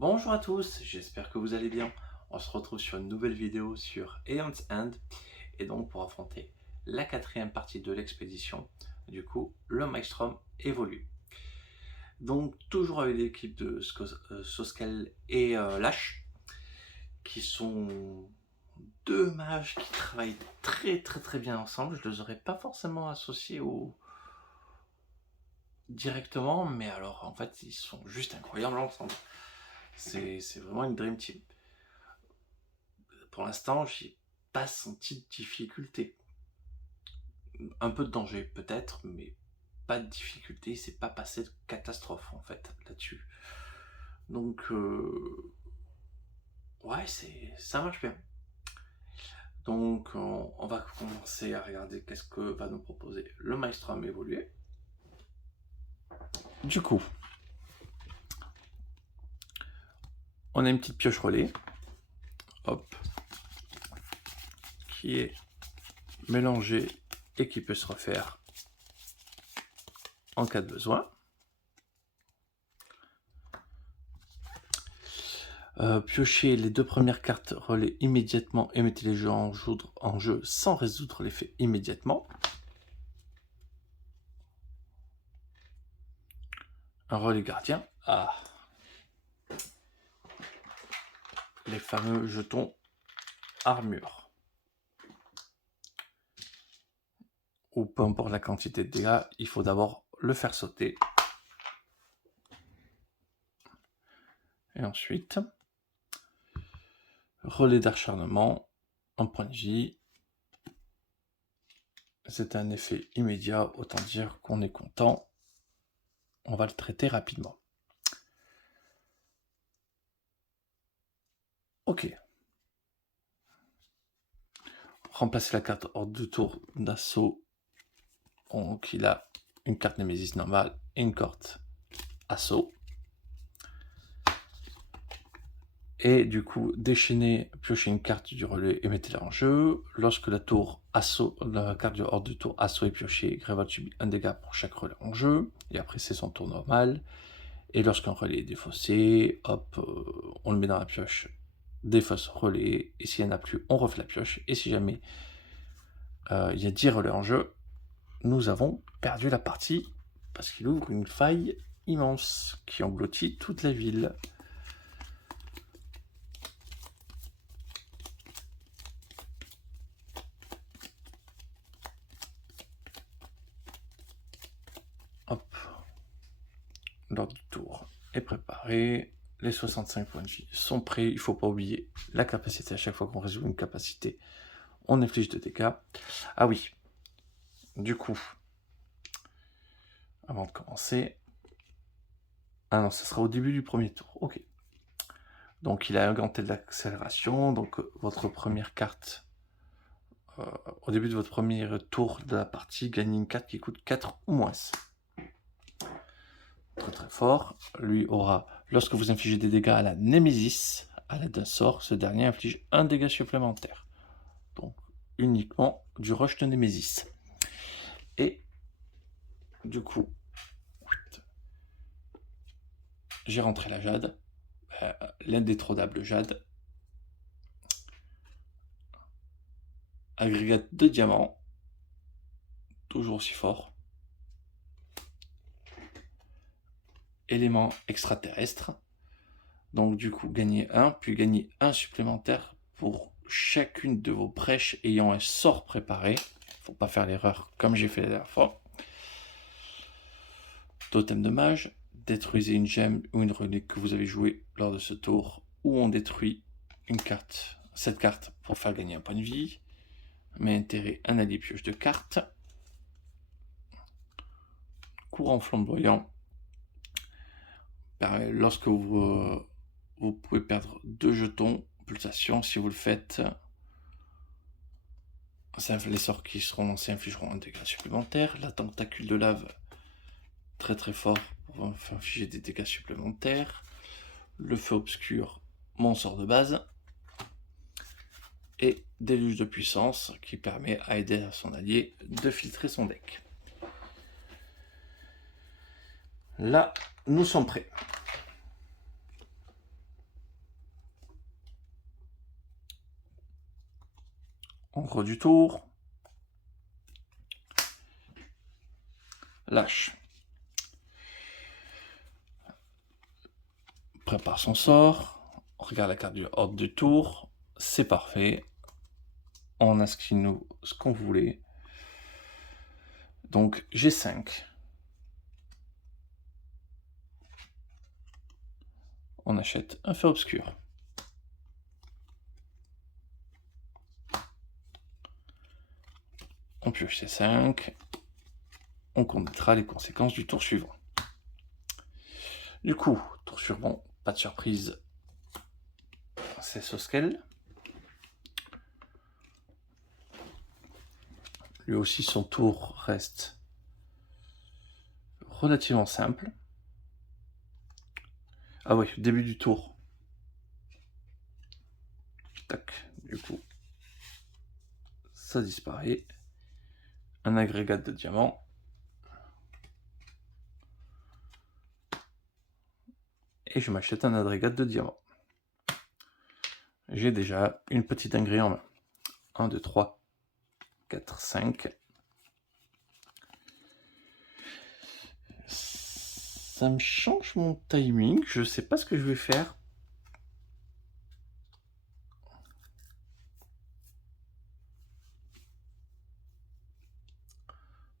Bonjour à tous, j'espère que vous allez bien. On se retrouve sur une nouvelle vidéo sur Aeon's End et donc pour affronter la quatrième partie de l'expédition. Du coup, le Maelstrom évolue. Donc toujours avec l'équipe de Soskel et Lash, qui sont deux mages qui travaillent très bien ensemble. Je ne les aurais pas forcément associés directement, mais alors en fait ils sont juste incroyables ensemble. C'est vraiment une dream team. Pour l'instant, j'ai pas senti de difficulté. Un peu de danger peut-être, mais pas de difficulté. C'est pas passé de catastrophe en fait là-dessus. Donc ouais, ça marche bien. Donc on va commencer à regarder qu'est-ce que va nous proposer le Maelstrom évolué. Du coup, on a une petite pioche relais, hop, qui est mélangée et qui peut se refaire en cas de besoin. Piochez les deux premières cartes relais immédiatement et mettez les jeux en jeu sans résoudre l'effet immédiatement. Un relais gardien. Ah, les fameux jetons armure. Ou peu importe la quantité de dégâts, il faut d'abord le faire sauter. Et ensuite, relais d'acharnement, un point de vie. C'est un effet immédiat, autant dire qu'on est content. On va le traiter rapidement. Ok. Remplacer la carte hors de tour d'assaut. Donc il a une carte Némésis normale et une carte assaut. Et du coup, déchaîner, piocher une carte du relais et mettez-la en jeu. Lorsque la tour assaut, la carte du hors de tour assaut est piochée, Gréval subit un dégât pour chaque relais en jeu. Et après, c'est son tour normal. Et lorsqu'un relais est défaussé, hop, on le met dans la pioche, défausse relais. Et s'il n'y en a plus, on refait la pioche. Et si jamais il y a 10 relais en jeu, nous avons perdu la partie parce qu'il ouvre une faille immense qui engloutit toute la ville. Hop, l'ordre du tour est préparé, les 65 points de vie sont prêts, il ne faut pas oublier la capacité, à chaque fois qu'on résout une capacité, on inflige de dégâts. Ah oui, du coup, avant de commencer, ah non, ce sera au début du premier tour, ok. Donc il a augmenté de l'accélération, donc votre première carte, au début de votre premier tour de la partie, gagnez une carte qui coûte 4 ou moins. Très fort. Lui aura, lorsque vous infligez des dégâts à la Némésis, à l'aide d'un sort, ce dernier inflige un dégât supplémentaire. Donc uniquement du rush de Némésis. Et du coup, j'ai rentré la jade, l'indétrônable jade, agrégat de diamants, toujours aussi fort, élément extraterrestre, donc du coup gagnez 1, puis gagnez 1 supplémentaire pour chacune de vos brèches ayant un sort préparé. Faut pas faire l'erreur comme j'ai fait la dernière fois. Totem de mage, détruisez une gemme ou une relique que vous avez jouée lors de ce tour, ou on détruit une carte, cette carte pour faire gagner un point de vie. Mais enterrez un allié pioche de cartes. Courant flamboyant. Lorsque vous pouvez perdre 2 jetons, pulsation, si vous le faites, les sorts qui seront lancés infligeront un dégât supplémentaire. La tentacule de lave, très fort pour infliger des dégâts supplémentaires. Le feu obscur, mon sort de base. Et déluge de puissance qui permet à aider à son allié de filtrer son deck. Là, nous sommes prêts. Encre du tour. Lâche. Prépare son sort. Regarde la carte du hors du tour. C'est parfait. On a ce qu'on voulait. Donc G5. On achète un feu obscur. On pioche C5. On connaîtra les conséquences du tour suivant. Du coup, tour suivant, pas de surprise. C'est Soskel. Lui aussi, son tour reste relativement simple. Ah oui, début du tour. Tac, du coup, ça disparaît. Un agrégat de diamants. Et je m'achète un agrégat de diamants. J'ai déjà une petite dinguerie en main. 1, 2, 3, 4, 5. Ça me change mon timing. Je sais pas ce que je vais faire.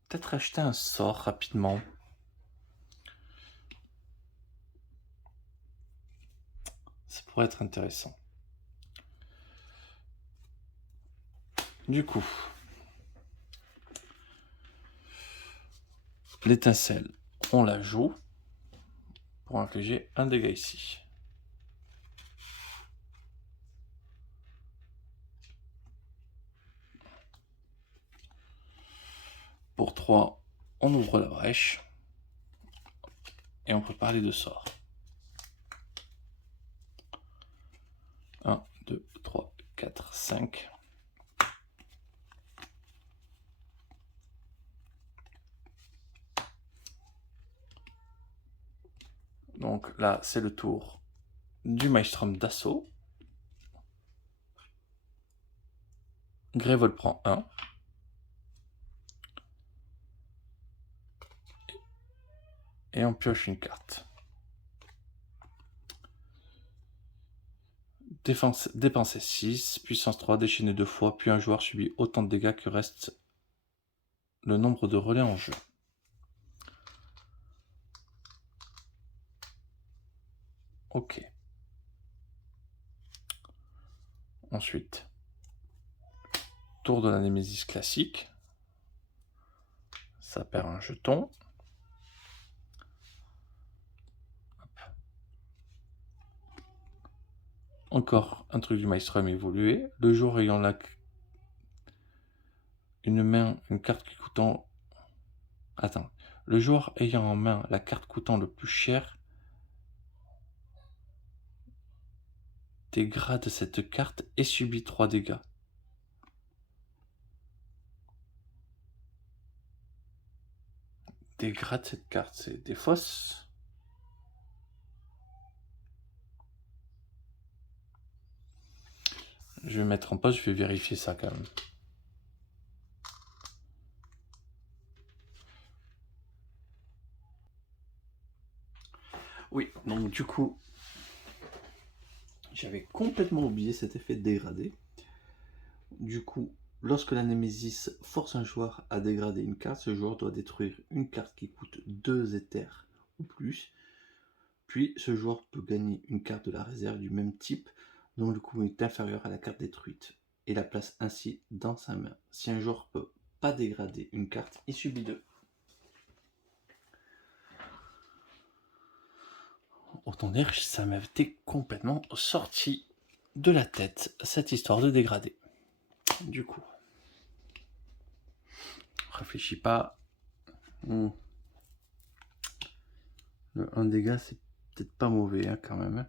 Peut-être acheter un sort rapidement. Ça pourrait être intéressant. Du coup, l'étincelle, on la joue pour infliger un dégât ici. Pour 3, on ouvre la brèche et on prépare les deux sorts. 1, 2, 3, 4, 5. Donc là, c'est le tour du Maelstrom d'assaut. Grévol prend 1. Et on pioche une carte. Dépenser 6, puissance 3, déchaîner 2 fois, puis un joueur subit autant de dégâts que reste le nombre de relais en jeu. Ok. Ensuite, tour de la Némésis classique. Ça perd un jeton. Hop. Encore un truc du Maelstrom évolué. Le joueur ayant une carte qui coûtant... Attends. Le joueur ayant en main la carte coûtant le plus cher dégrade cette carte et subit 3 dégâts. Dégrade cette carte, c'est des fausses. Je vais mettre en pause, je vais vérifier ça quand même. Oui, donc du coup, j'avais complètement oublié cet effet de dégradé. Du coup, lorsque la Némésis force un joueur à dégrader une carte, ce joueur doit détruire une carte qui coûte 2 éthers ou plus. Puis, ce joueur peut gagner une carte de la réserve du même type, dont le coût est inférieur à la carte détruite, et la place ainsi dans sa main. Si un joueur ne peut pas dégrader une carte, il subit 2. Autant dire que ça m'avait complètement sorti de la tête, cette histoire de dégradé. Du coup, réfléchis pas. Le 1 dégât, c'est peut-être pas mauvais hein, quand même.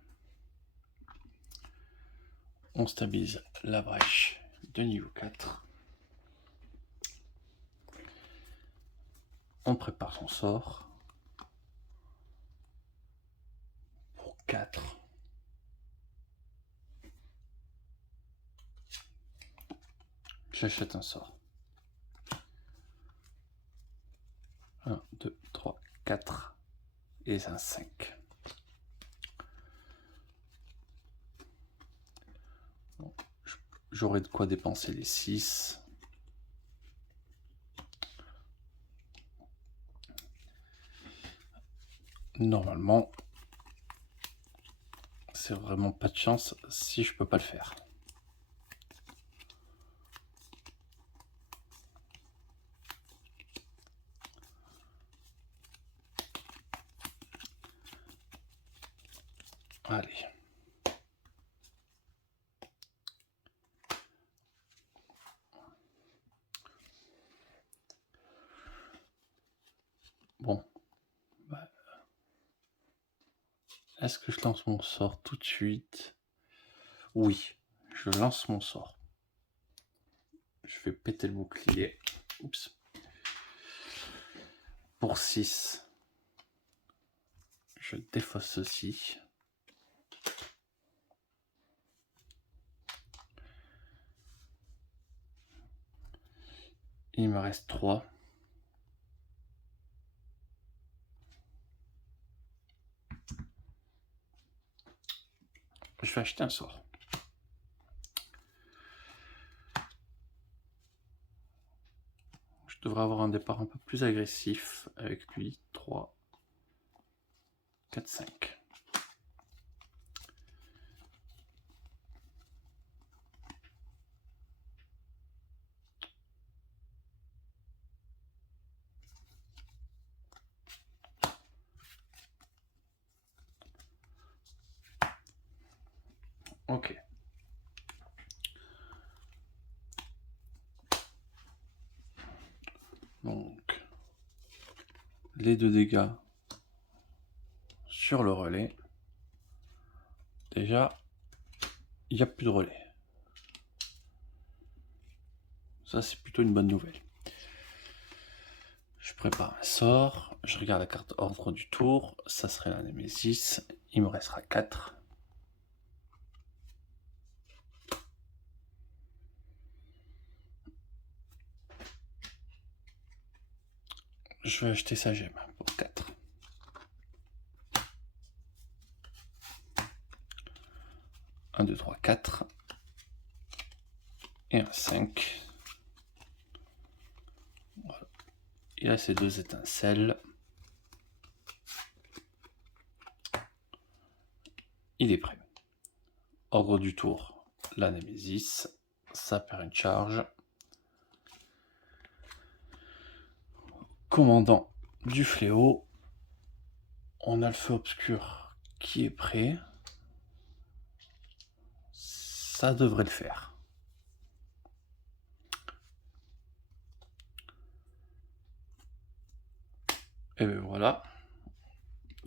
On stabilise la brèche de niveau 4. On prépare son sort. Pour 4. j'achète un sort. 1, 2, 3, 4 et un 5. Bon, j'aurai de quoi dépenser les 6. Normalement, c'est vraiment pas de chance si je peux pas le faire. Allez. Bon. Bah, est-ce que je lance mon sort tout de suite? Oui, je lance mon sort. Je vais péter le bouclier. Oups. Pour 6, je défausse ceci. Il me reste 3. Je vais acheter un sort. Je devrais avoir un départ un peu plus agressif avec lui. 3, 4, 5. Ok. Donc, les 2 dégâts sur le relais. Déjà, il n'y a plus de relais. Ça, c'est plutôt une bonne nouvelle. Je prépare un sort. Je regarde la carte ordre du tour. Ça serait la Némésis. Il me restera 4. Je vais acheter sa gemme pour 4. 1, 2, 3, 4. Et un 5. Voilà. Il a ces 2 étincelles. Il est prêt. Ordre du tour, la Némésis. Ça perd une charge. Commandant du fléau. On a le feu obscur qui est prêt. Ça devrait le faire. Et ben voilà.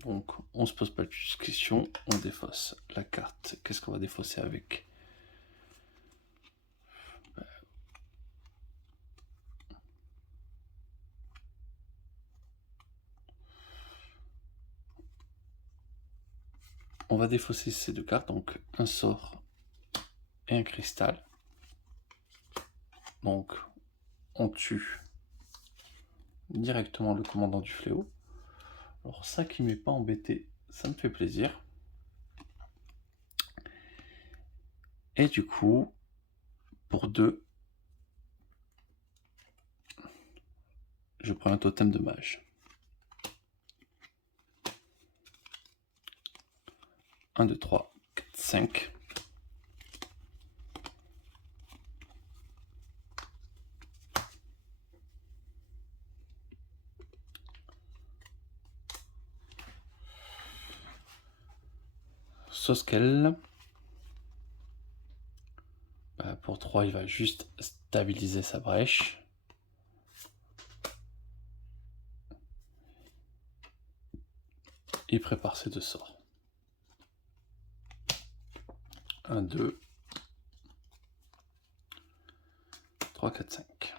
Donc on se pose pas plus de questions. On défausse la carte. Qu'est-ce qu'on va défausser avec? On va défausser ces 2 cartes. Donc un sort et un cristal. Donc on tue directement le commandant du fléau. Alors ça qui m'est pas embêté, ça me fait plaisir. Et du coup, pour 2, je prends un totem de mage. 1, 2, 3, 4, 5. Soskel. Pour 3, il va juste stabiliser sa brèche. Il prépare ses 2 sorts. 1, 2, 3, 4, 5.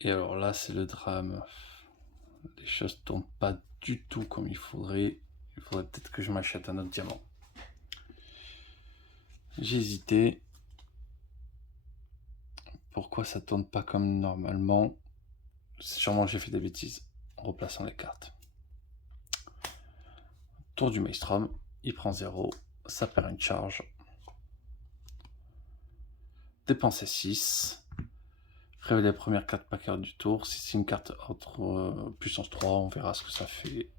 Et alors là, c'est le drame. Les choses tournent pas du tout comme il faudrait. Il faudrait peut-être que je m'achète un autre diamant. J'ai hésité. Pourquoi ça tourne pas comme normalement? C'est sûrement que j'ai fait des bêtises en replaçant les cartes. Tour du Maelstrom, il prend 0, ça perd une charge. Dépenser 6. Révéler la première carte pas carte du tour. Si c'est une carte entre puissance 3, on verra ce que ça fait.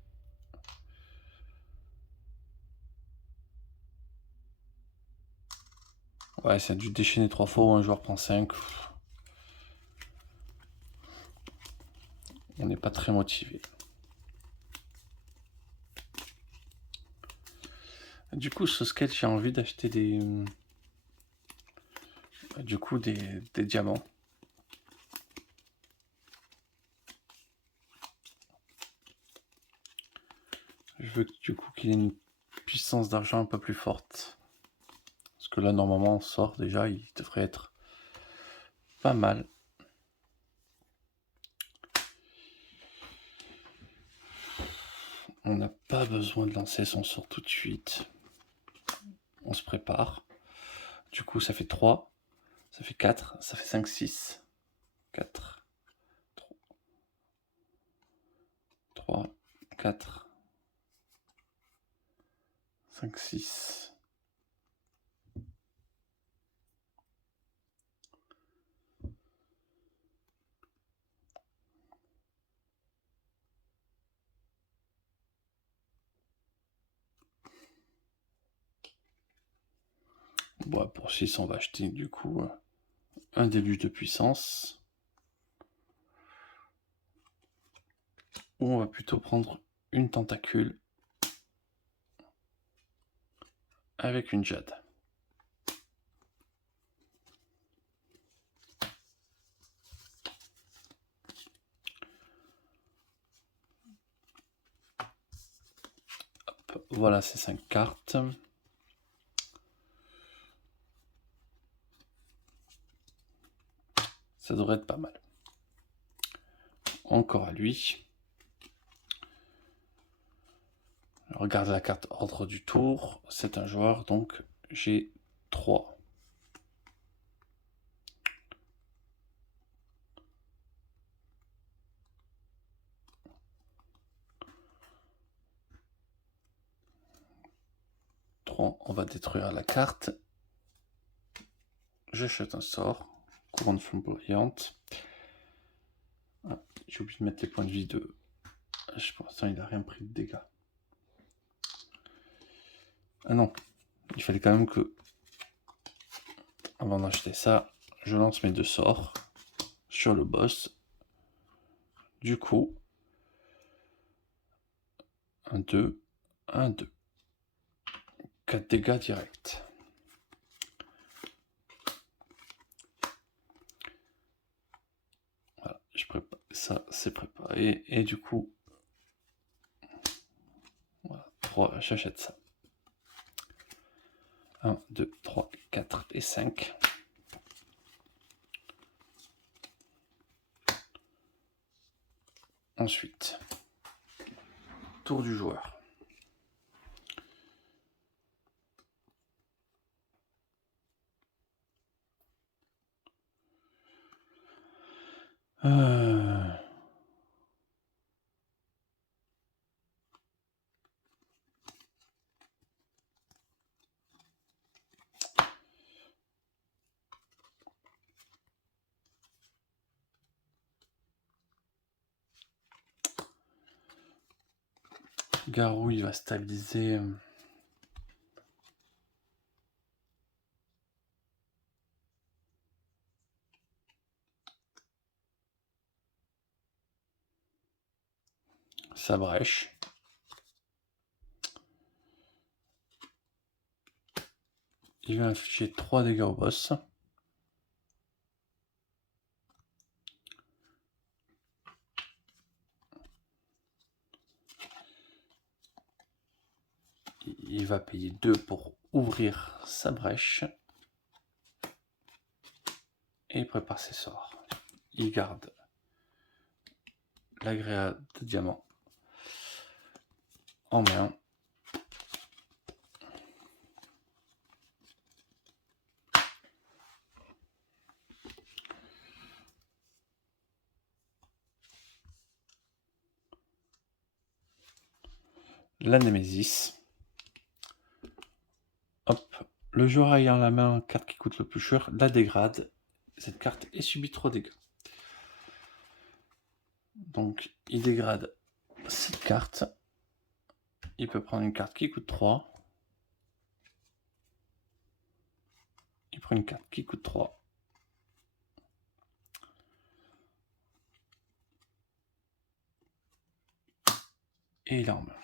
Ouais, c'est dû déchaîner 3 fois ou un joueur prend 5. On n'est pas très motivé. Du coup, ce sketch, j'ai envie d'acheter des... Du coup, des diamants. Je veux du coup qu'il ait une puissance d'argent un peu plus forte. Parce que là, normalement, on sort déjà, il devrait être pas mal. On n'a pas besoin de lancer son sort tout de suite. On se prépare. Du coup, ça fait 3. Ça fait 4. Ça fait 5, 6. 4. 3, 4. 5, 6. Bon, pour 6, on va acheter du coup un déluge de puissance. Ou on va plutôt prendre une tentacule avec une jade. Hop, voilà ces 5 cartes. Ça devrait être pas mal. Encore à lui. Regarde la carte ordre du tour. C'est un joueur, donc j'ai 3. On va détruire la carte. J'achète un sort. Couronne flamboyante. Ah, j'ai oublié de mettre les points de vie de... Je pense qu'il n'a rien pris de dégâts. Ah non, il fallait quand même que... Avant d'acheter ça, je lance mes 2 sorts sur le boss. Du coup, 1, 2, 1, 2. 4 dégâts directs. Voilà, je prépare. Ça, c'est préparé. Et du coup, voilà, 3, j'achète ça. 1, 2, 3, 4 et 5. Ensuite, tour du joueur. Garou, il va stabiliser. Sa brèche. Il va infliger 3 dégâts au boss. Il va payer 2 pour ouvrir sa brèche. Et il prépare ses sorts. Il garde l'agréat de diamant en main. la Némésis. Hop, le joueur ayant la main carte qui coûte le plus cher la dégrade. Cette carte est subie 3 dégâts. Donc il dégrade cette carte. Il peut prendre une carte qui coûte 3. Il prend une carte qui coûte 3. Et il en main.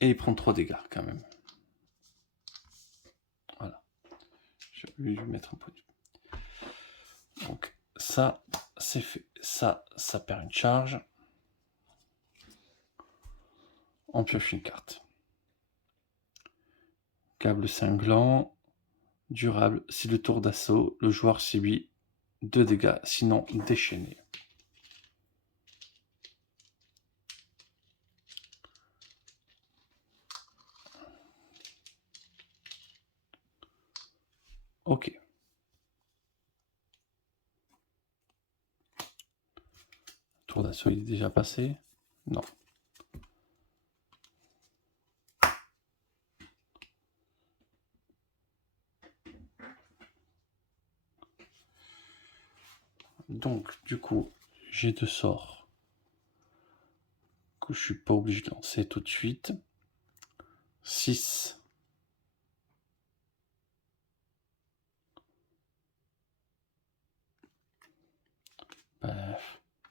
Et il prend 3 dégâts quand même. Voilà. Je vais lui mettre un peu de... Donc ça, c'est fait. Ça perd une charge. On pioche une carte. Câble cinglant. Durable. Si le tour d'assaut, le joueur subit 2 dégâts, sinon déchaîné. Ok. Tour d'assaut, il est déjà passé? Non. Donc, du coup, j'ai 2 sorts que je suis pas obligé de lancer tout de suite. 6.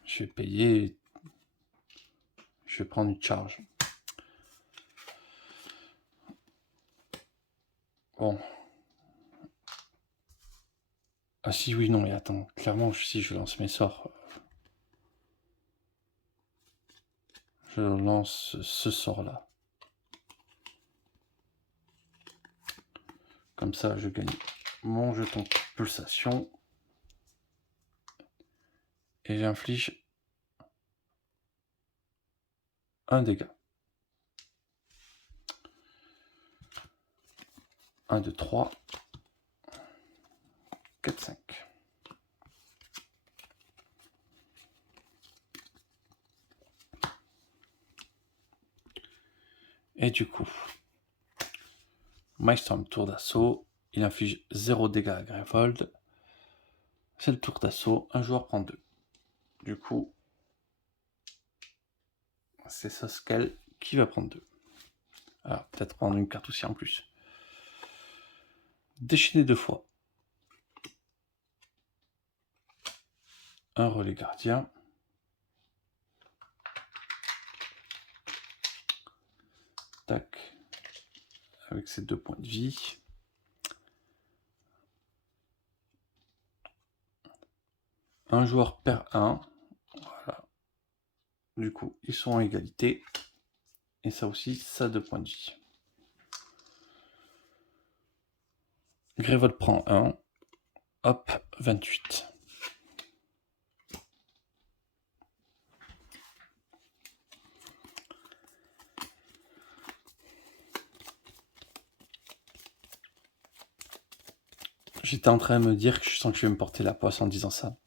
Je vais payer. Je vais prendre une charge. Bon. Ah si, oui, non, mais attends. Clairement, si je lance mes sorts, je lance ce sort-là. Comme ça, je gagne mon jeton pulsation. Et j'inflige un dégât. 1, 2, 3, 4, 5. Et du coup, Mildstorm tour d'assaut, il inflige 0 dégâts à Greyfold. C'est le tour d'assaut, un joueur prend 2. Du coup, c'est Soskel qui va prendre 2. Alors, peut-être prendre une carte aussi en plus. Déchaîner 2 fois. Un relais gardien. Tac. Avec ses 2 points de vie. Un joueur perd 1. Voilà. Du coup, ils sont en égalité. Et ça aussi, ça a 2 points de vie. Greyfold prend 1. Hop, 28. J'étais en train de me dire que je sens que je vais me porter la poisse en disant ça.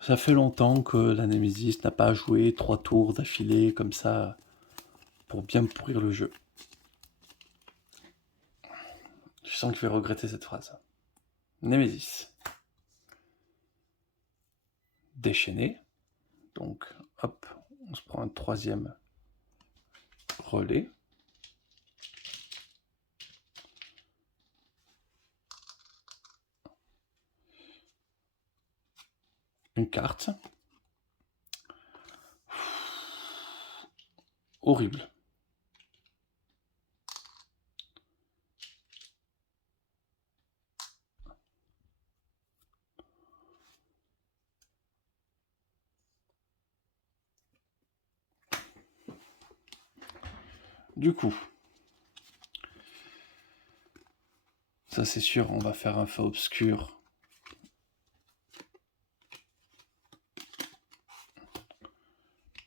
Ça fait longtemps que la Némésis n'a pas joué 3 tours d'affilée comme ça pour bien me pourrir le jeu. Je sens que je vais regretter cette phrase. Némésis. Déchaîné. Donc, hop, on se prend un 3e relais. Une carte. Horrible. Du coup, ça c'est sûr, on va faire un feu obscur.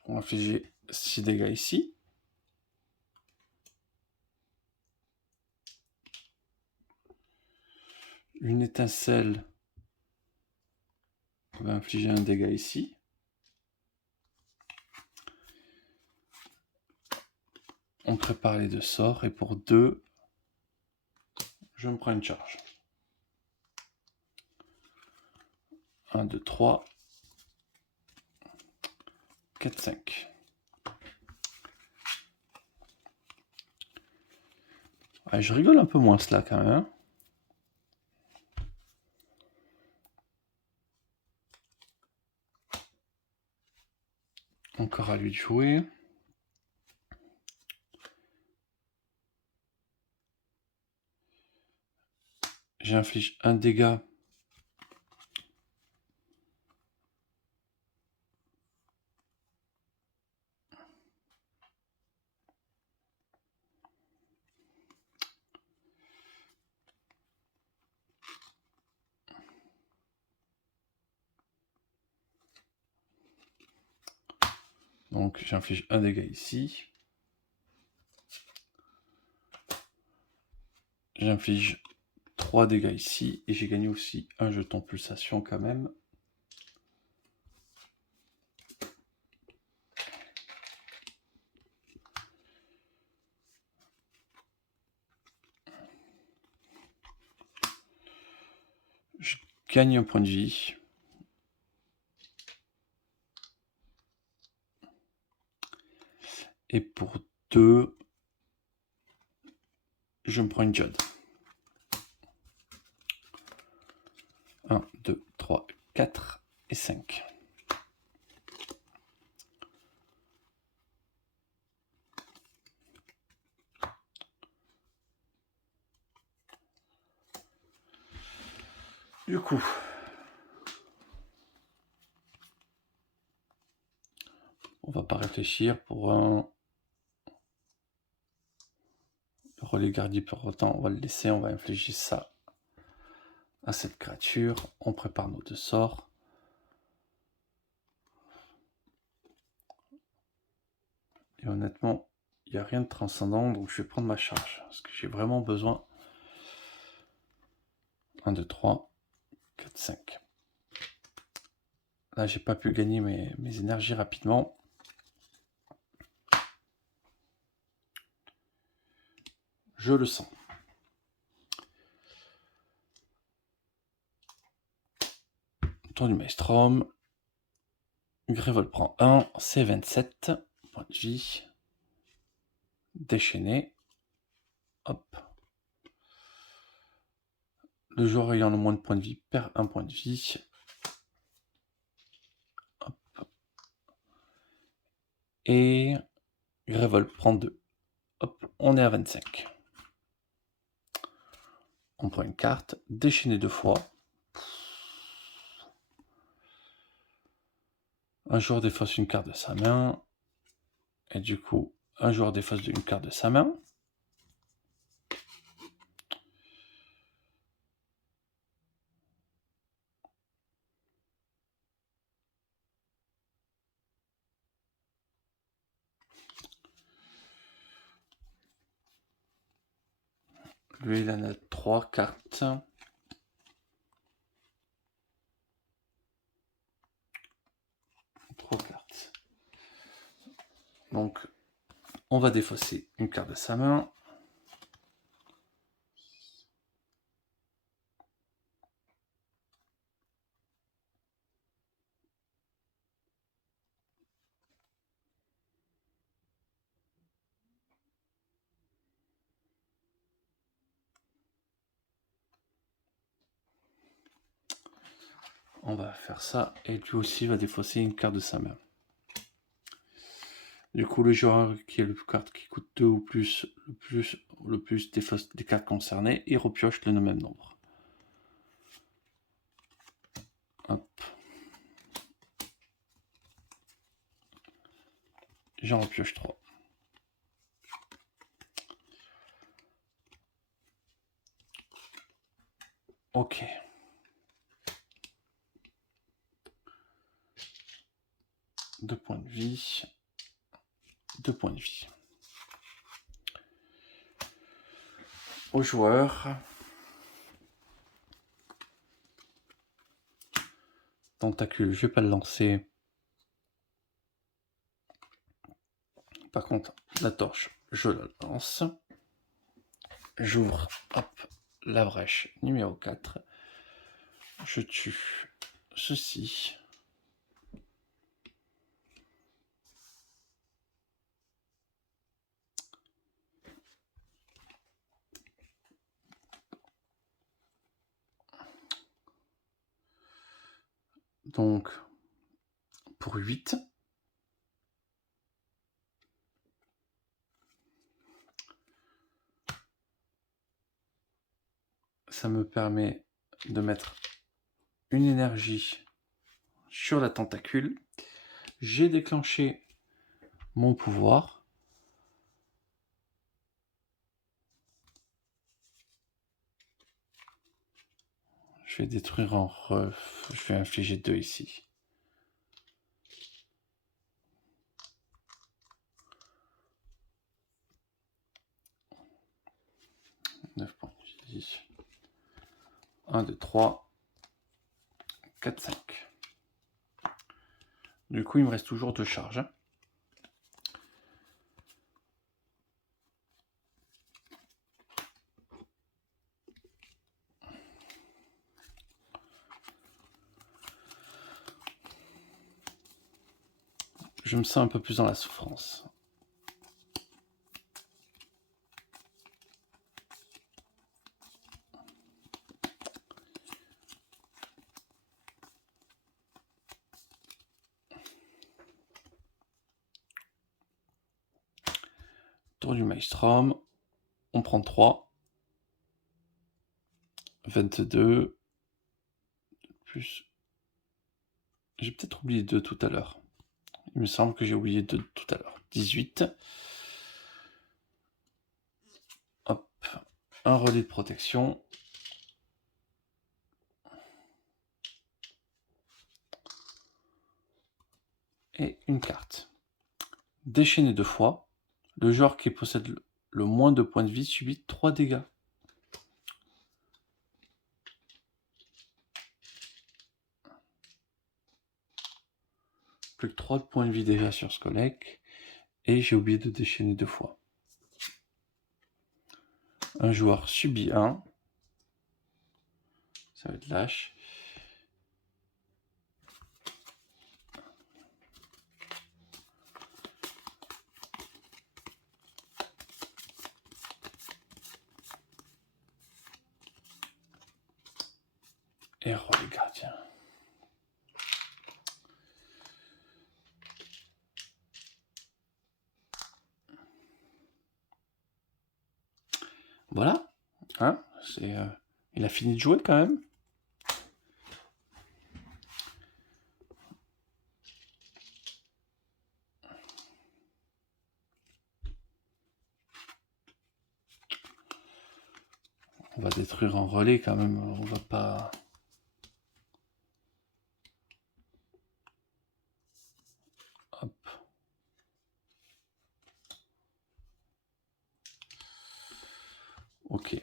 On va infliger 6 dégâts ici. Une étincelle. On va infliger un dégât ici. on prépare les 2 sorts, et pour 2, je me prends une charge. 1, 2, 3, 4, 5. Ouais, je rigole un peu moins cela quand même. Hein. Encore à lui de jouer. J'inflige un dégât. Donc j'inflige un dégât ici. J'inflige 3 dégâts ici. Et j'ai gagné aussi un jeton pulsation quand même. Je gagne un point de vie. Et pour 2, je me prends une Jade. 1, 2, 3, 4 et 5. Du coup, on va pas réfléchir pour un relais gardien pour autant, on va le laisser, on va infliger ça à cette créature. On prépare nos 2 sorts. Et honnêtement, il n'y a rien de transcendant, donc je vais prendre ma charge. Parce que j'ai vraiment besoin. 1, 2, 3, 4, 5. Là, j'ai pas pu gagner mes énergies rapidement. Je le sens. Tour du Maelstrom. Grévol prend 1, c'est 27. Point de vie. Déchaîné. Hop. Le joueur ayant le moins de points de vie perd un point de vie. Hop. Et Grévol prend 2. Hop, on est à 25. On prend une carte, déchaîné 2 fois. Un joueur défausse une carte de sa main. Et du coup, un joueur défausse une carte de sa main. Lui, il en a 3 cartes. Donc, on va défausser une carte de sa main. On va faire ça. Et lui aussi va défausser une carte de sa main. Du coup, le joueur qui a le carte qui coûte 2 ou plus, le plus défausse des cartes concernées et repioche le même nombre. Hop. J'en repioche 3. Ok. Deux points de vie. 2 points de vie. Au joueur. Tentacule, je vais pas le lancer. Par contre, la torche, je la lance. J'ouvre, hop, la brèche numéro 4. Je tue ceci. Donc, pour 8. Ça me permet de mettre une énergie sur la tentacule. J'ai déclenché mon pouvoir. Je vais détruire en ref. Je vais infliger 2 ici. Neuf points de vie. 1, 2, 3, 4, 5. Du coup, il me reste toujours 2 charges. Je me sens un peu plus dans la souffrance. Tour du Maelstrom. On prend 3. 22. Plus. J'ai peut-être oublié 2 tout à l'heure. Il me semble que j'ai oublié 2 tout à l'heure. 18. Hop. Un relais de protection. Et une carte. Déchaîné 2 fois. Le joueur qui possède le moins de points de vie subit 3 dégâts. Plus que 3 points de vie déjà sur ce collègue. Et j'ai oublié de déchaîner 2 fois. Un joueur subit 1. Ça va être lâche. Et relais gardien. Voilà. Hein, il a fini de jouer quand même. On va détruire en relais quand même. On va pas... Hop. Ok.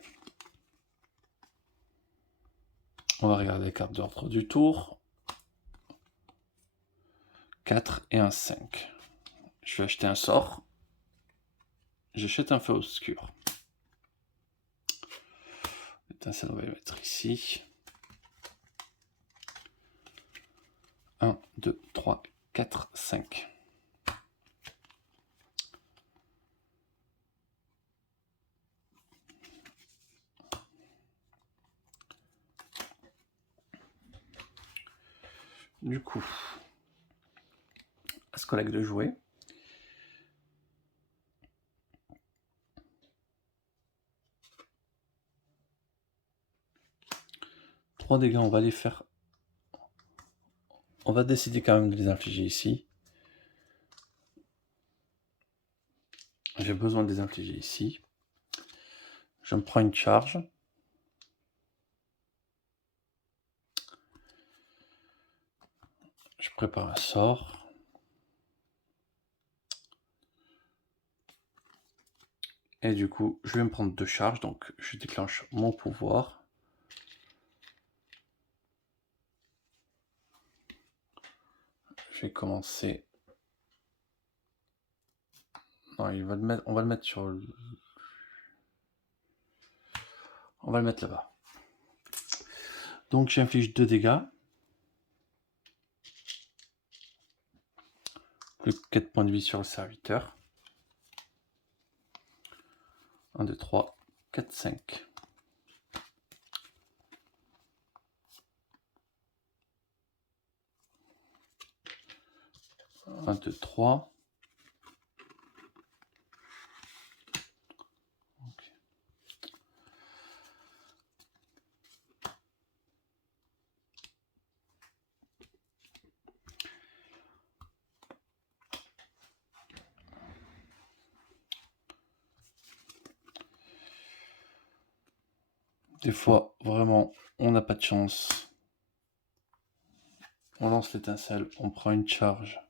On va regarder les cartes d'ordre du tour. 4 et un 5. Je vais acheter un sort. J'achète un feu obscur. L'étincelle, on va le mettre ici. 1, 2, 3, 4, 5. Du coup, à ce collègue de jouer. Trois dégâts, on va les faire. On va décider quand même de les infliger ici. J'ai besoin de les infliger ici. Je me prends une charge. Je prépare un sort. Et du coup, je vais me prendre 2 charges. Donc, je déclenche mon pouvoir. Je vais commencer Non, il va le mettre, on va le mettre sur le... On va le mettre là-bas. Donc j'inflige 2 dégâts. Plus que 4 points de vie sur le serviteur. 1, 2, 3, 4, 5. 1, 2, 3. Okay. Des fois, vraiment, on n'a pas de chance. On lance l'étincelle, on prend une charge.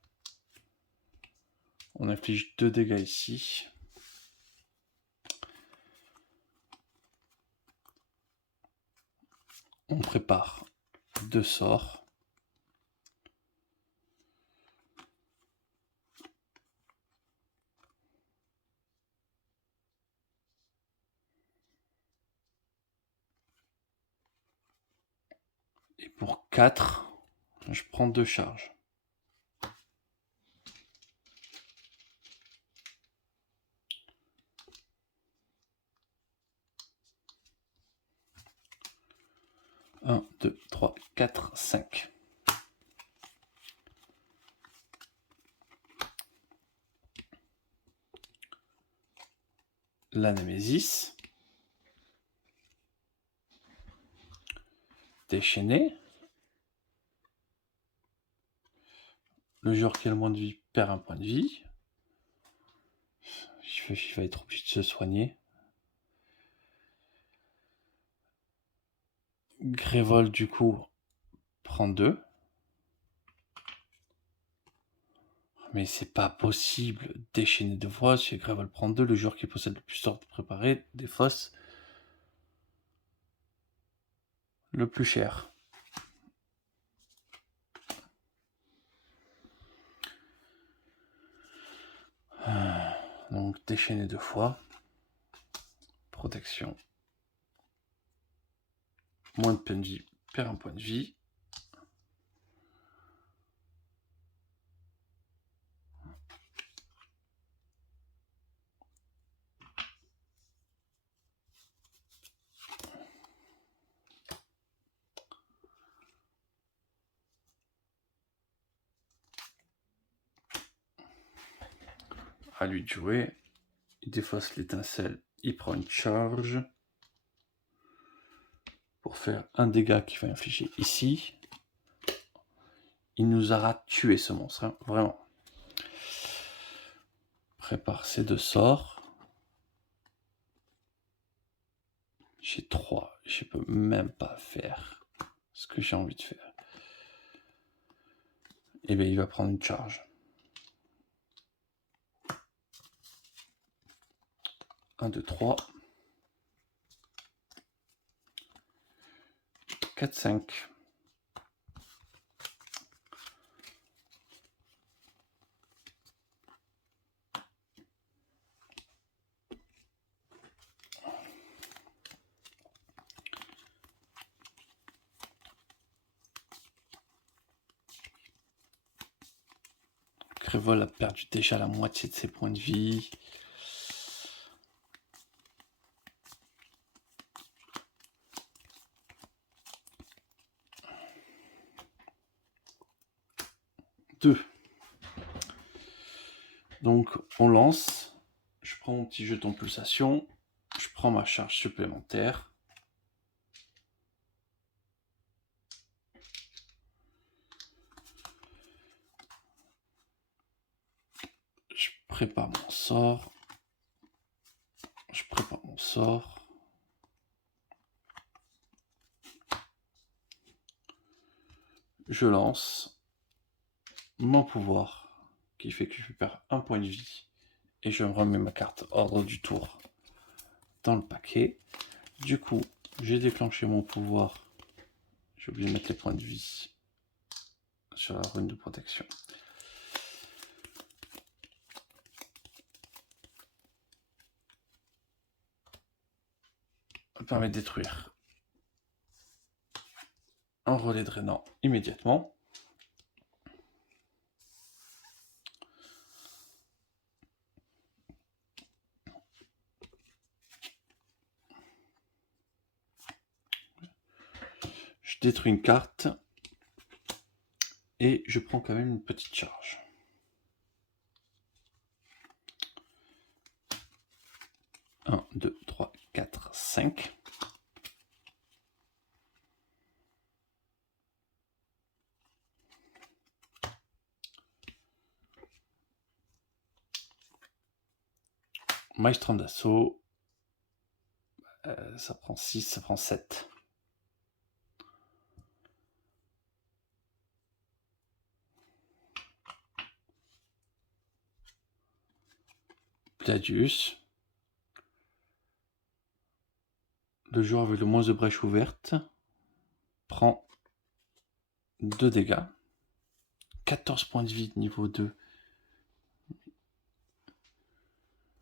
On inflige 2 dégâts ici. On prépare 2 sorts. Et pour 4, je prends 2 charges. Un, 2, 3, 4, 5. La Némésis. Déchaîné. Le joueur qui a le moins de vie perd un point de vie. Il va être obligé de se soigner. Grévol, du coup, prend 2. Mais c'est pas possible. Déchaîner 2 fois. Si Grévol prend 2, le joueur qui possède le plus d'ordre préparé défausse le plus cher. Donc déchaîner 2 fois. Protection. Moins de points de vie, perd un point de vie. À lui de jouer. Il défausse l'étincelle, il prend une charge pour faire un dégât qui va infliger ici. Il nous aura tué ce monstre, hein, vraiment. Prépare ces 2 sorts. J'ai 3, je peux même pas faire ce que j'ai envie de faire. Et bien il va prendre une charge. 1, 2, 3. 4, 5. Grévol a perdu déjà la moitié de ses points de vie. Donc on lance. Je prends mon petit jeton pulsation. Je prends ma charge supplémentaire. Je prépare mon sort. Je prépare mon sort. Je lance mon pouvoir qui fait que je perds un point de vie. Et je me remets ma carte ordre du tour dans le paquet. Du coup, j'ai déclenché mon pouvoir. J'ai oublié de mettre les points de vie sur la rune de protection. permet de détruire un relais drainant immédiatement. Je détruis une carte et je prends quand même une petite charge. Un, 2, 3, 4, 5. Maelstrom d'assaut. Ça prend 6, ça prend 7. Gladius. Le joueur avec le moins de brèches ouvertes prend 2 dégâts. 14 points de vie niveau 2.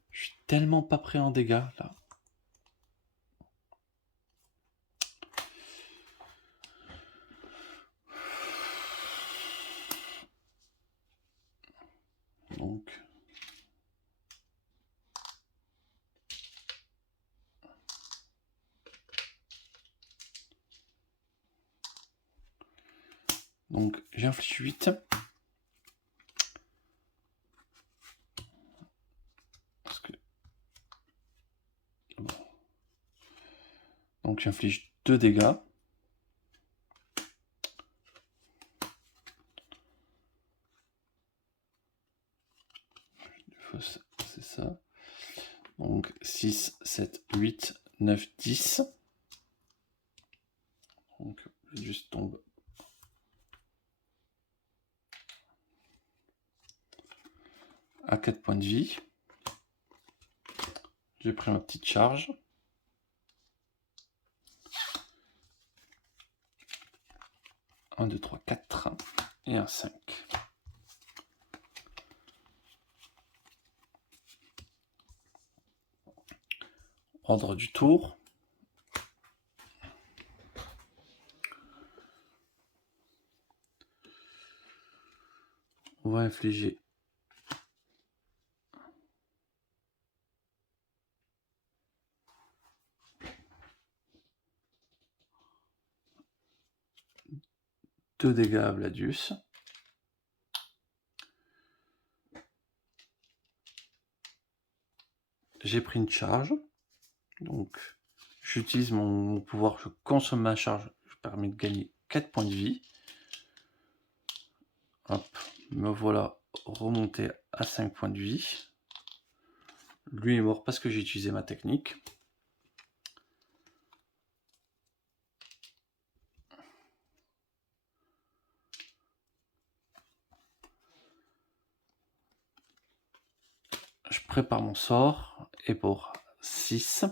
Je suis tellement pas prêt en dégâts là. Donc j'inflige 8. Parce que... bon. Donc j'inflige 2 dégâts. C'est ça. Donc 6, 7, 8, 9, 10. Donc je juste tombe. À 4 points de vie. J'ai pris ma petite charge. Un, 2, 3, 4 et un 5. Ordre du tour. On va infliger deux dégâts à Gladius. J'ai pris une charge. Donc j'utilise mon pouvoir, je consomme ma charge, je permets de gagner 4 points de vie. Hop, me voilà remonté à 5 points de vie. Lui est mort parce que j'ai utilisé ma technique. Je prépare mon sort et pour 6.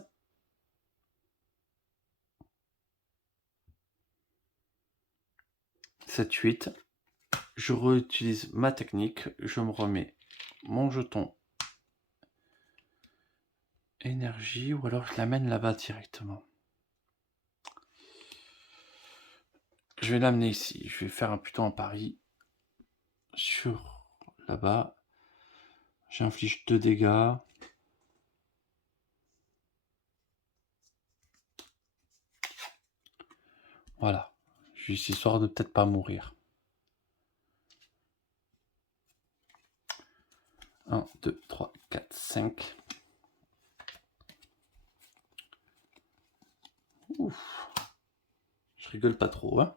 Sept, 8. Je réutilise ma technique, je me remets mon jeton énergie ou alors je l'amène là-bas directement. Je vais l'amener ici, je vais faire plutôt un pari sur là-bas. J'inflige 2 dégâts. Voilà, juste histoire de peut-être pas mourir. 1, 2, 3, 4, 5. Ouf. Je rigole pas trop, hein.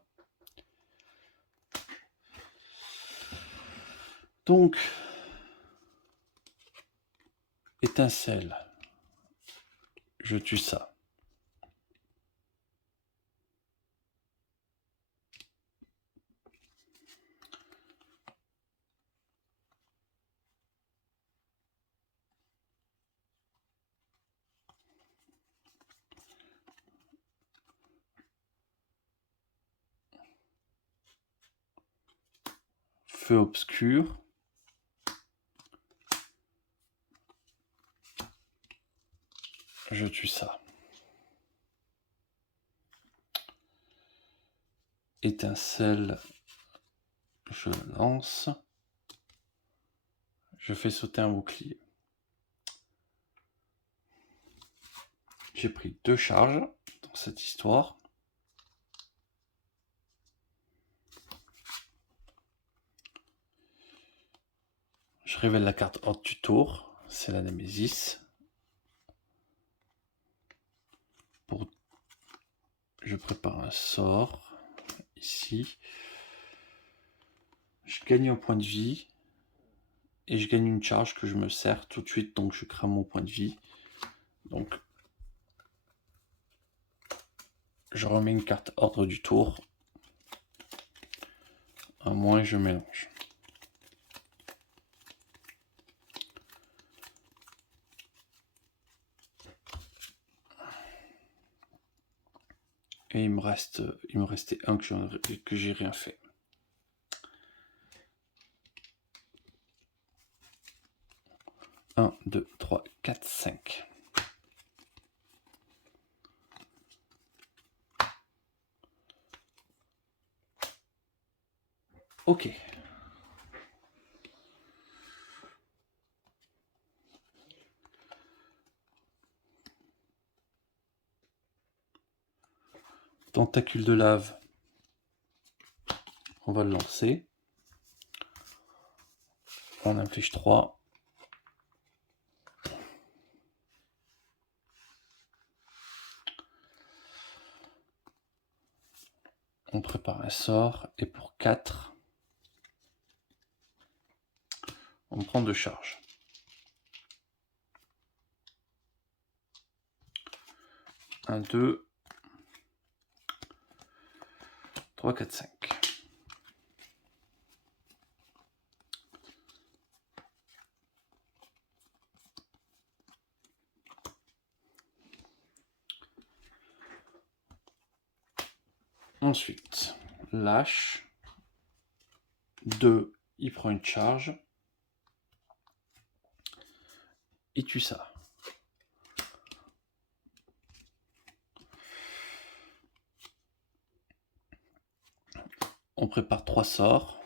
Donc, étincelle. Je tue ça. Feu obscur. Je tue ça. étincelle, je lance. Je fais sauter un bouclier. J'ai pris 2 charges dans cette histoire. Je révèle la carte hors du tour, c'est la Némésis. Je prépare un sort, ici. Je gagne un point de vie. Et je gagne une charge que je me sers tout de suite, donc je crame mon point de vie. Donc, je remets une carte ordre du tour. Un moins, je mélange. Et il me restait un que j'ai rien fait. Un, 2, 3, 4, 5. Ok. Tentacule de lave. On va le lancer. On inflige 3. On prépare un sort. Et pour 4, on prend 2 charges. 1, 2, 3, 4, 5. Ensuite, lâche. 2, il prend une charge. Il tue ça. On prépare 3 sorts.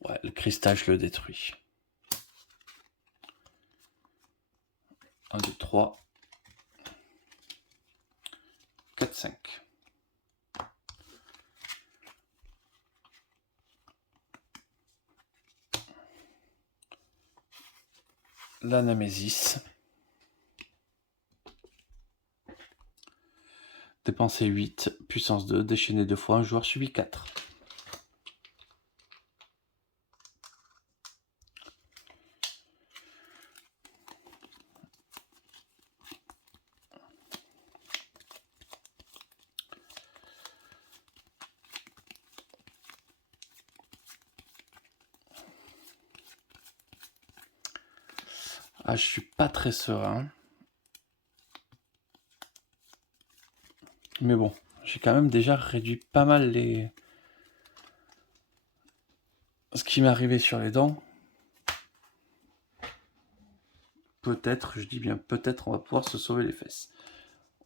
Ouais, le cristal, je le détruis. 1, 2, 3, 4, 5. La Némésis. Dépenser 8, puissance 2, déchaîner 2 fois, un joueur subit 4. Ah, je suis pas très serein. Mais bon, j'ai quand même déjà réduit pas mal ce qui m'est arrivé sur les dents. Peut-être, je dis bien peut-être, on va pouvoir se sauver les fesses.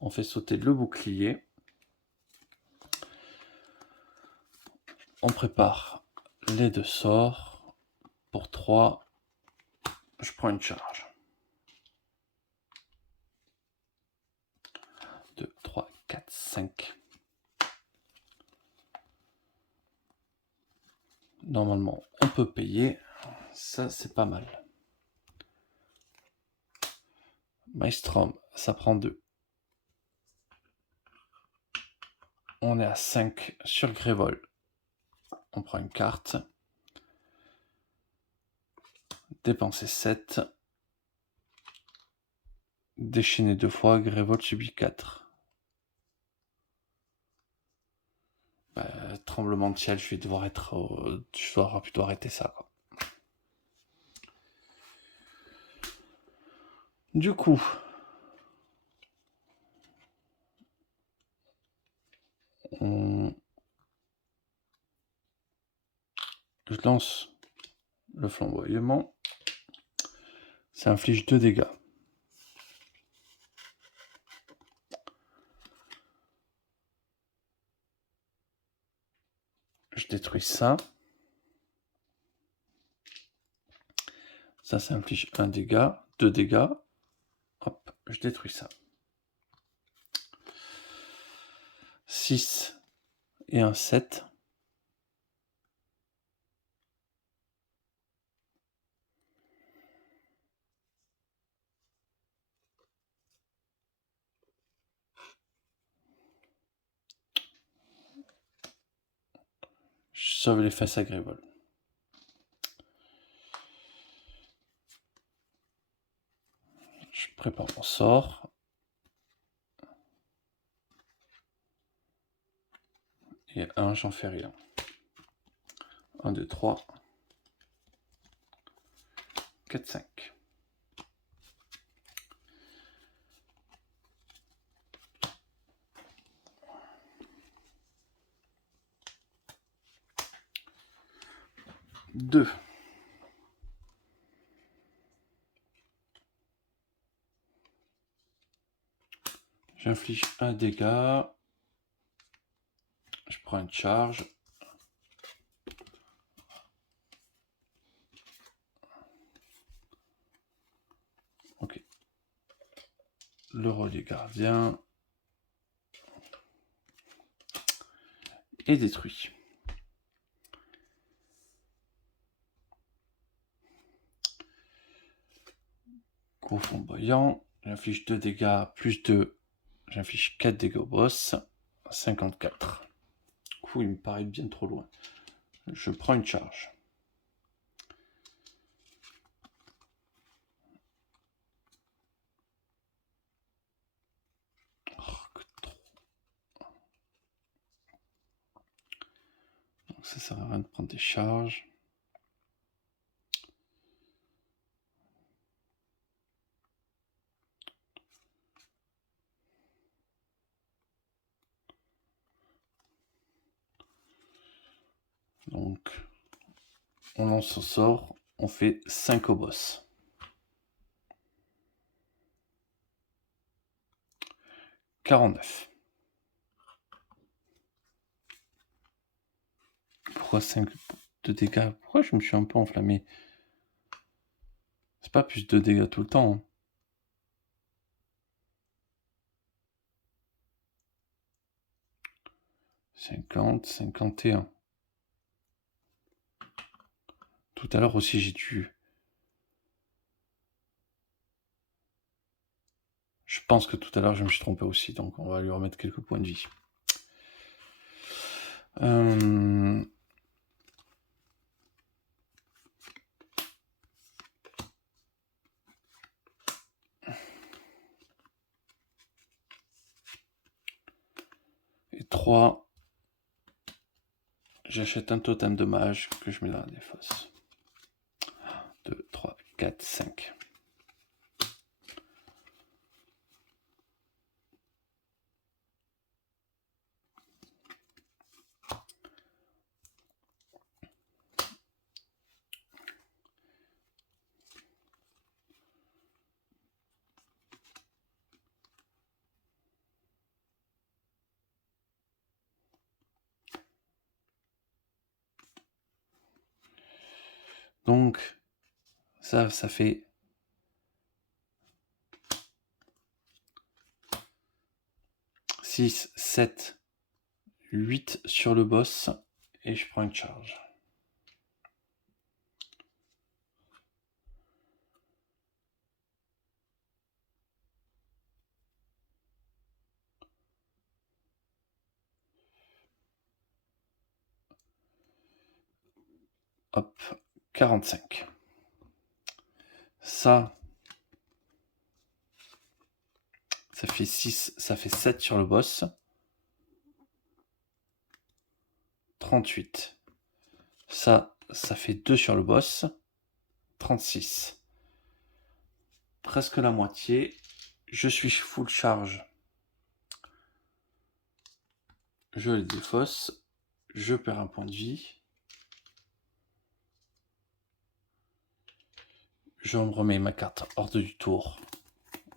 On fait sauter le bouclier. On prépare les 2 sorts. Pour 3, je prends une charge. 2, 3, 4, 5. Normalement, on peut payer. Ça, c'est pas mal. Maelstrom, ça prend 2. On est à 5 sur Grévol. On prend une carte. Dépenser 7. Déchaîner 2 fois, Grévol subit 4. Tremblement de ciel, je vais devoir je dois plutôt arrêter ça, quoi. Du coup, je lance le flamboiement. Ça inflige 2 dégâts. je détruis ça. Ça inflige 1 dégât, 2 dégâts. Hop, je détruis ça. 6 et un 7. Je sauve les fesses agricoles. Je prépare mon sort. Et un, j'en fais rien. 1, 2, 3, 4, 5. Deux. J'inflige un dégât. Je prends une charge. Ok. Le relais gardien est détruit. Gros flamboyant. J'inflige 2 dégâts plus 2. J'inflige 4 dégâts au boss. 54. Il me paraît bien trop loin. Je prends une charge. Donc ça sert à rien de prendre des charges. Donc on lance son sort, on fait 5 au boss. 49. Pourquoi 5 de dégâts? Pourquoi je me suis un peu enflammé? C'est pas plus de dégâts tout le temps. Hein. 50, 51. Tout à l'heure aussi j'ai dû... Je pense que tout à l'heure je me suis trompé aussi, donc on va lui remettre quelques points de vie. Et 3. J'achète un totem de mage que je mets dans la défausse. 2, 3, 4, 5. Donc, ça fait 6, 7, 8 sur le boss et je prends une charge. Hop, 45. Ça fait 6, ça fait 7 sur le boss. 38. Ça fait 2 sur le boss. 36. Presque la moitié. Je suis full charge. Je le défausse. Je perds un point de vie. Je me remets ma carte hors du tour.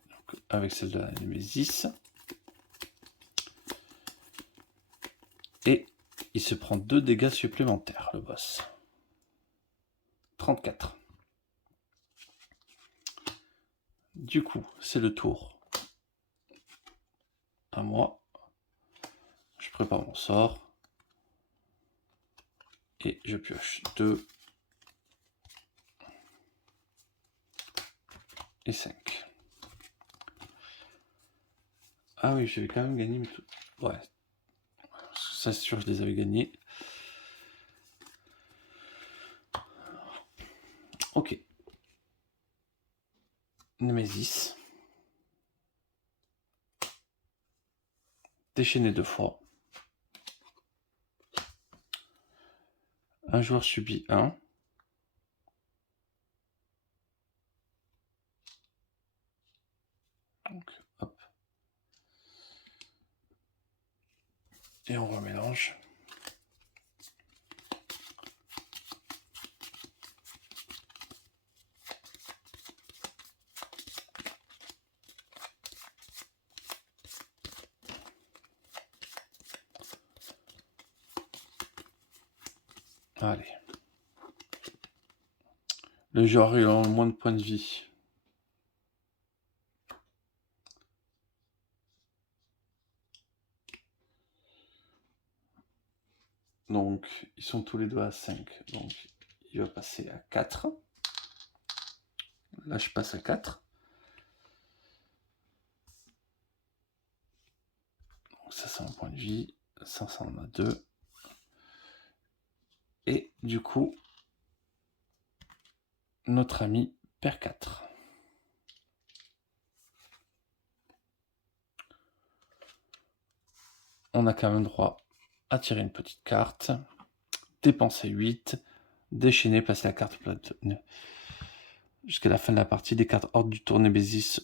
Donc, avec celle de la Némésis. Et il se prend 2 dégâts supplémentaires, le boss. 34. Du coup, c'est le tour à moi. Je prépare mon sort. Et je pioche 2 et 5. Ah oui, j'avais quand même gagné. Mais tout... Ouais. Ça, c'est sûr, je les avais gagnés. Ok. Némésis. Déchaîné 2 fois. Un joueur subit 1. Donc, hop. Et on remélange. Allez. Le joueur il a moins de points de vie. Donc, ils sont tous les deux à 5. Donc, il va passer à 4. Là, je passe à 4. Donc, ça, c'est un point de vie. Ça en a 2. Et du coup, notre ami perd 4. On a quand même droit à tirer une petite carte. Dépenser 8. Déchaîner, placer la carte plate. Jusqu'à la fin de la partie, des cartes hors du tour Némésis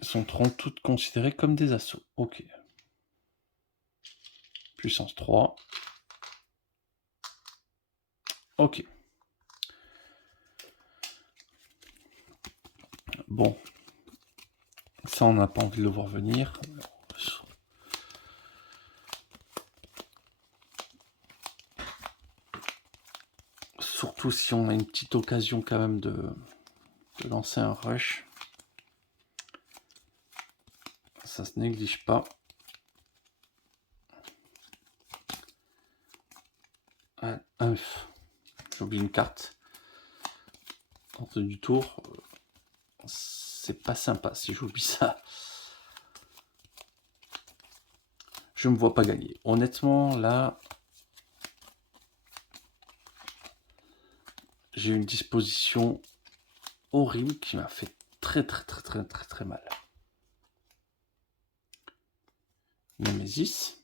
sont toutes considérées comme des assauts. Ok. Puissance 3. Ok. Bon. Ça, on n'a pas envie de le voir venir. Surtout si on a une petite occasion quand même de lancer un rush. Ça se néglige pas. J'ai oublié une carte. Entre du tour. C'est pas sympa si j'oublie ça. Je me vois pas gagner. Honnêtement, là, j'ai une disposition horrible qui m'a fait très mal. Némésis.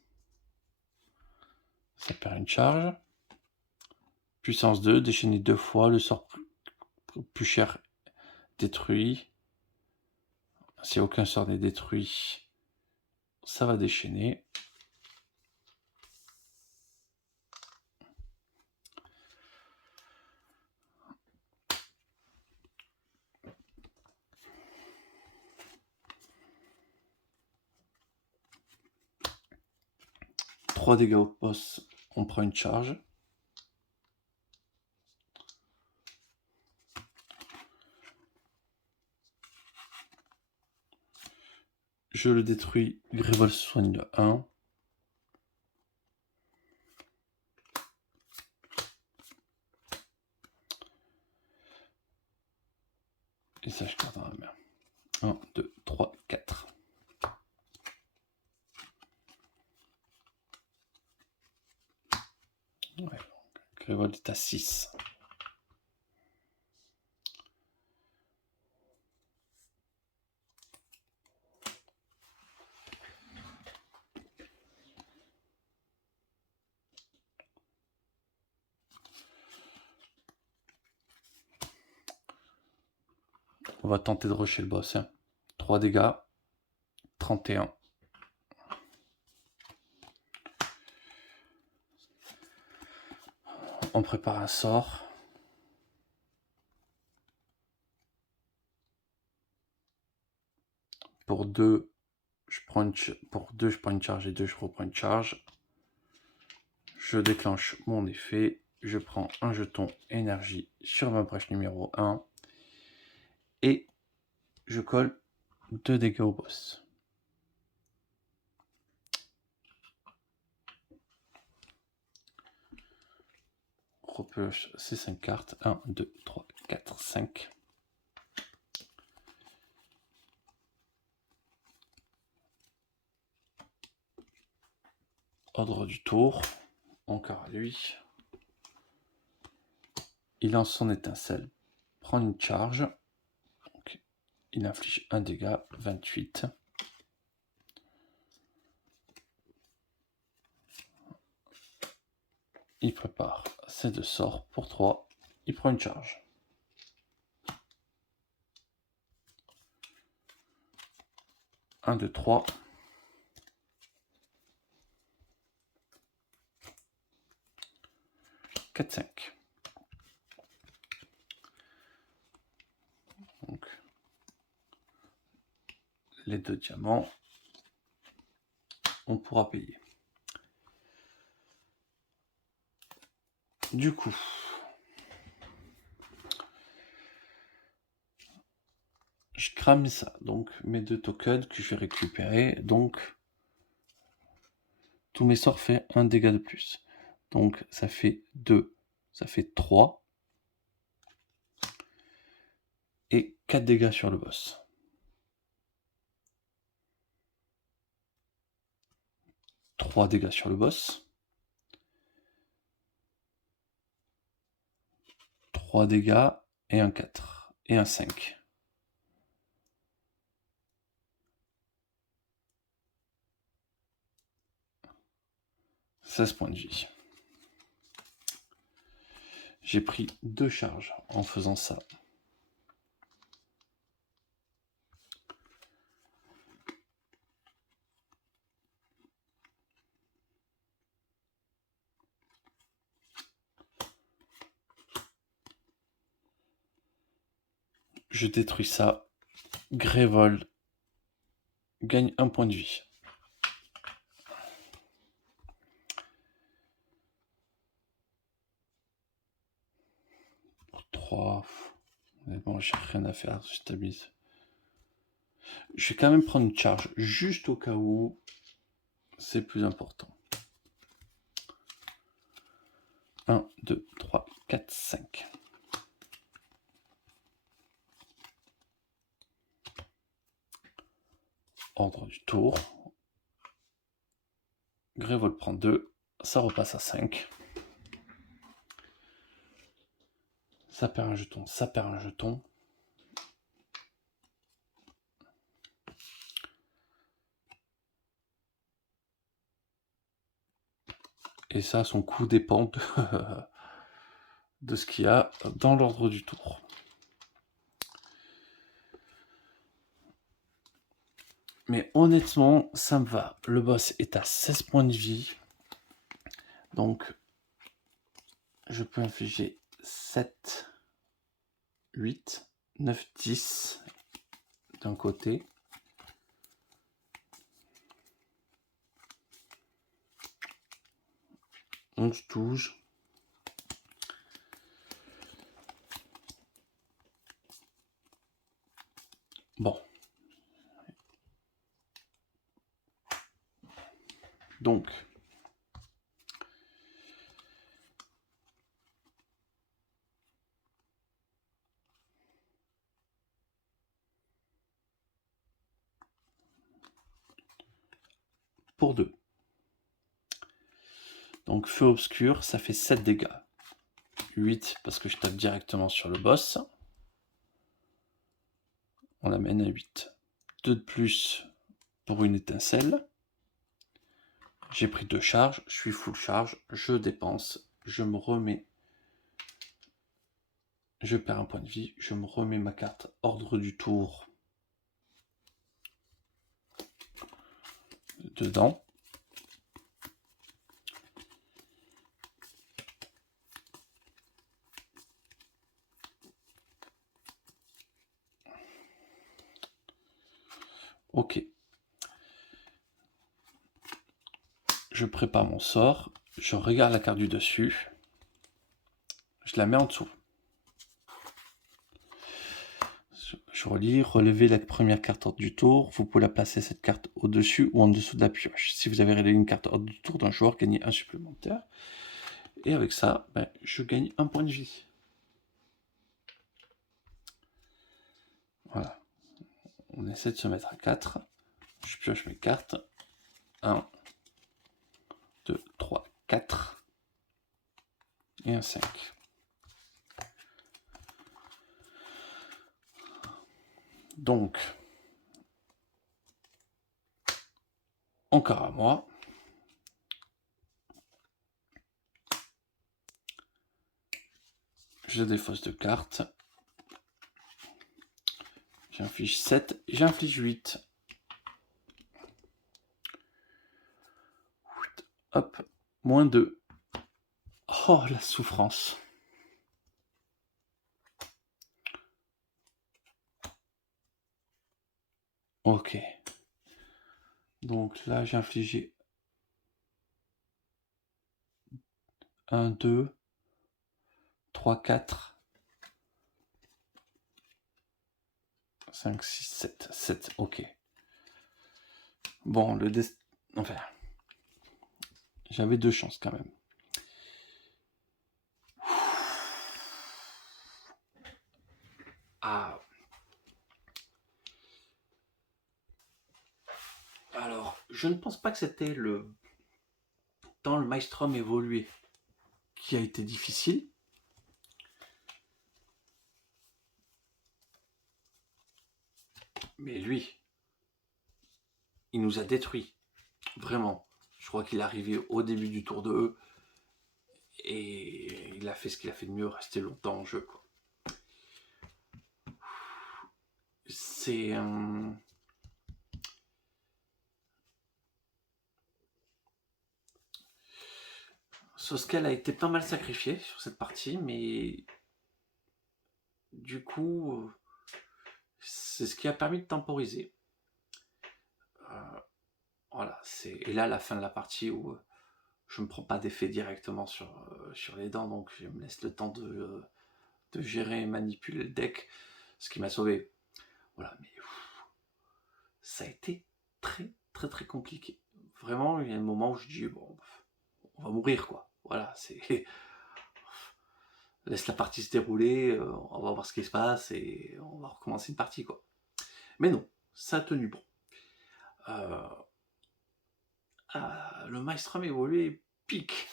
Ça perd une charge. Puissance 2, déchaîner 2 fois, le sort plus cher détruit. Si aucun sort n'est détruit, ça va déchaîner. Trois dégâts au boss, on prend une charge. Je le détruis, Grévol soigne de 1. Et ça, je garde dans la main. 1, 2, 3, 4. Ouais, Grévol est à 6. On va tenter de rusher le boss. 3 dégâts. 31. On prépare un sort. Pour 2, je prends une charge et 2, je reprends une charge. Je déclenche mon effet. Je prends un jeton énergie sur ma brèche numéro 1. Et je colle 2 dégâts au boss. Repioche ces 5 cartes. 1, 2, 3, 4, 5. Ordre du tour. Encore à lui. Il lance son étincelle. Prend une charge. Donc, il inflige un dégât. 28. Il prépare ses 2 sorts pour 3. Il prend une charge. 1, 2, 3. 4, 5. Donc, les 2 diamants, on pourra payer. Du coup, je crame ça. Donc, mes 2 tokens que je vais récupérer. Donc, tous mes sorts fait 1 dégât de plus. Donc, ça fait 2. Ça fait 3. Et 4 dégâts sur le boss. 3 dégâts sur le boss. 3 dégâts et un 4. Et un 5. « 16 points de vie. J'ai pris 2 charges en faisant ça. Je détruis ça. Grévol gagne 1 point de vie. Pour 3. Mais bon, j'ai rien à faire, je stabilise. Je vais quand même prendre une charge, juste au cas où c'est plus important. 1, 2, 3, 4, 5. Ordre du tour. Grévol prend 2, ça repasse à 5. Ça perd un jeton, ça perd un jeton. Et ça, son coût dépend de ce qu'il y a dans l'ordre du tour. Mais honnêtement, ça me va. Le boss est à 16 points de vie. Donc, je peux infliger 7, 8, 9, 10 d'un côté. On se touche. Bon. Donc, pour 2. Donc, feu obscur, ça fait 7 dégâts. 8 parce que je tape directement sur le boss. On l'amène à 8. 2 de plus pour une étincelle. J'ai pris 2 charges, je suis full charge, je dépense, je me remets. Je perds un point de vie, je me remets ma carte ordre du tour dedans. Ok. Je prépare mon sort, je regarde la carte du dessus, je la mets en dessous. Je relis, relevez la première carte hors du tour, vous pouvez la placer cette carte au-dessus ou en dessous de la pioche. Si vous avez relevé une carte hors du tour d'un joueur, gagnez un supplémentaire. Et avec ça, je gagne un point de vie. Voilà. On essaie de se mettre à 4. Je pioche mes cartes. 1, 2, 3, 4. Et un 5. Donc, encore à moi. Je défausse de cartes. J'inflige 7, j'inflige 8. Hop, moins 2. Oh, la souffrance. Ok. Donc là, j'ai infligé 1, 2, 3, 4, 5, 6, 7. 7, ok. Bon, le destin... Enfin, j'avais 2 chances quand même. Ah. Alors, je ne pense pas que c'était le Maelstrom évolué qui a été difficile. Mais lui, il nous a détruits. Vraiment. Je crois qu'il est arrivé au début du tour de E. Et il a fait ce qu'il a fait de mieux, rester longtemps en jeu, quoi. C'est un... Soskel a été pas mal sacrifié sur cette partie, mais du coup, c'est ce qui a permis de temporiser. Voilà, et là la fin de la partie où je ne me prends pas d'effet directement sur les dents, donc je me laisse le temps de gérer et manipuler le deck, ce qui m'a sauvé. Voilà, mais ça a été très très très compliqué. Vraiment, il y a un moment où je dis bon, on va mourir quoi. Voilà, c'est laisse la partie se dérouler, on va voir ce qui se passe et on va recommencer une partie quoi. Mais non, ça a tenu bon. Le Maelstrom évolué pique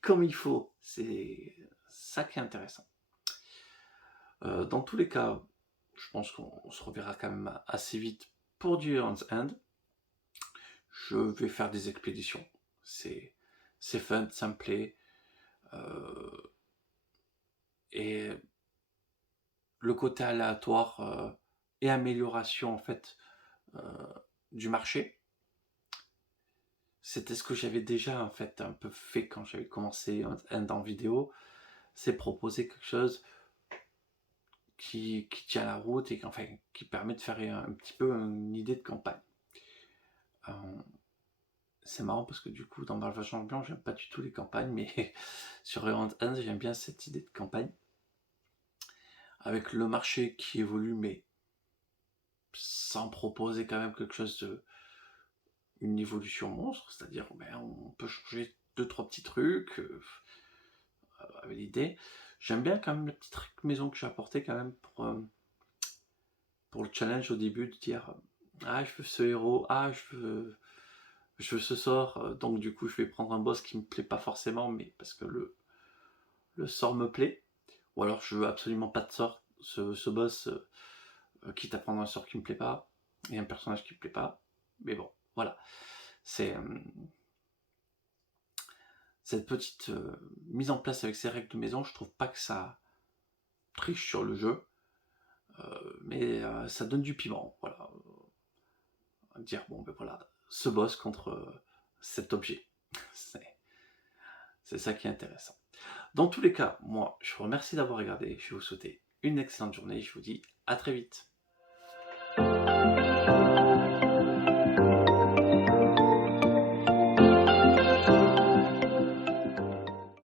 comme il faut. C'est ça qui est intéressant. Dans tous les cas, je pense qu'on se reverra quand même assez vite pour du Hans End. Je vais faire des expéditions. C'est fun, ça me plaît. Et le côté aléatoire et amélioration en fait du marché, c'était ce que j'avais déjà en fait un peu fait quand j'avais commencé Hand en vidéo. C'est proposer quelque chose qui tient la route et enfin, qui permet de faire un petit peu une idée de campagne. C'est marrant parce que du coup, dans Malva Champion, j'aime pas du tout les campagnes, mais sur Hand, j'aime bien cette idée de campagne. Avec le marché qui évolue, mais sans proposer quand même quelque chose de. Une évolution monstre, c'est-à-dire on peut changer 2-3 petits trucs avec l'idée. J'aime bien quand même la petite maison que j'ai apportée quand même pour le challenge au début de dire ah je veux ce héros, ah je veux ce sort, donc du coup je vais prendre un boss qui me plaît pas forcément, mais parce que le sort me plaît, ou alors je veux absolument pas de sort, ce boss, quitte à prendre un sort qui me plaît pas, et un personnage qui me plaît pas, mais bon, voilà, c'est cette petite mise en place avec ces règles de maison, je trouve pas que ça triche sur le jeu, mais ça donne du piment, voilà, dire bon ben voilà, ce boss contre cet objet, c'est ça qui est intéressant. Dans tous les cas, moi, je vous remercie d'avoir regardé, je vais vous souhaiter une excellente journée, je vous dis à très vite.